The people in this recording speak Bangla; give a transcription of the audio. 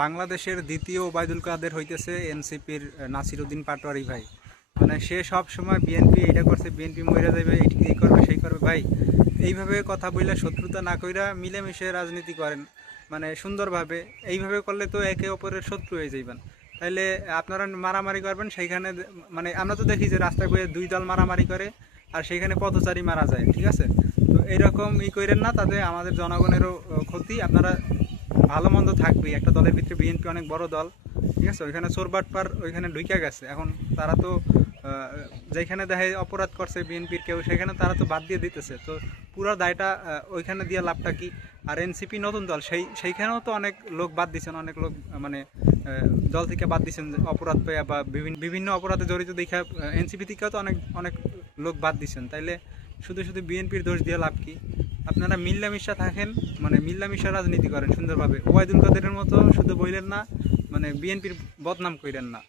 বাংলাদেশের দ্বিতীয় ওবায়দুল কাদের হইতেছে এনসিপির নাসিরউদ্দিন পাটোয়ারি ভাই। মানে সে সব সময় বিএনপি এটা করছে, বিএনপি মরে যাবে, এই করবে সেই করবে। ভাই এইভাবে কথা বললে, শত্রুতা না কইরা মিলেমিশে রাজনীতি করেন, মানে সুন্দরভাবে। এইভাবে করলে তো একে অপরের শত্রু হয়ে যাইবেন। তাইলে আপনারা মারামারি করবেন সেইখানে, মানে আমরা তো দেখি যে রাস্তায় বয়ে দুই দল মারামারি করে আর সেইখানে পথচারী মারা যায়, ঠিক আছে? তো এইরকম করেন না, তাতে আমাদের জনগণেরও ক্ষতি। আপনারা ভালো মন্দ থাকবেই, একটা দলের ভিতরে বিএনপি অনেক বড় দল, ঠিক আছে? ওইখানে চোরবাটপার ওইখানে ঢুকে গেছে, এখন তারা তো যেখানে দেখে অপরাধ করছে বিএনপির কেউ, সেখানে তারা তো বাদ দিয়ে দিতেছে। তো পুরো দায়টা ওইখানে দিয়ে লাভটা কি? আর এনসিপি নতুন দল, সেইখানেও তো অনেক লোক বাদ দিচ্ছেন, অনেক লোক মানে দল থেকে বাদ দিচ্ছেন অপরাধ পেয়ে বা বিভিন্ন বিভিন্ন অপরাধে জড়িত দেখা। এনসিপি থেকেও তো অনেক অনেক লোক বাদ দিচ্ছেন। তাইলে শুধু শুধু বিএনপির দোষ দিয়ে লাভ কি? আপনারা মিল্লামিশা থাকেন, মানে মিল্লামিশা রাজনীতি করেন সুন্দরভাবে। ওবায়দুল কাদেরের মতো শুধু বললেন না, মানে বিএনপির বদনাম কইরেন না।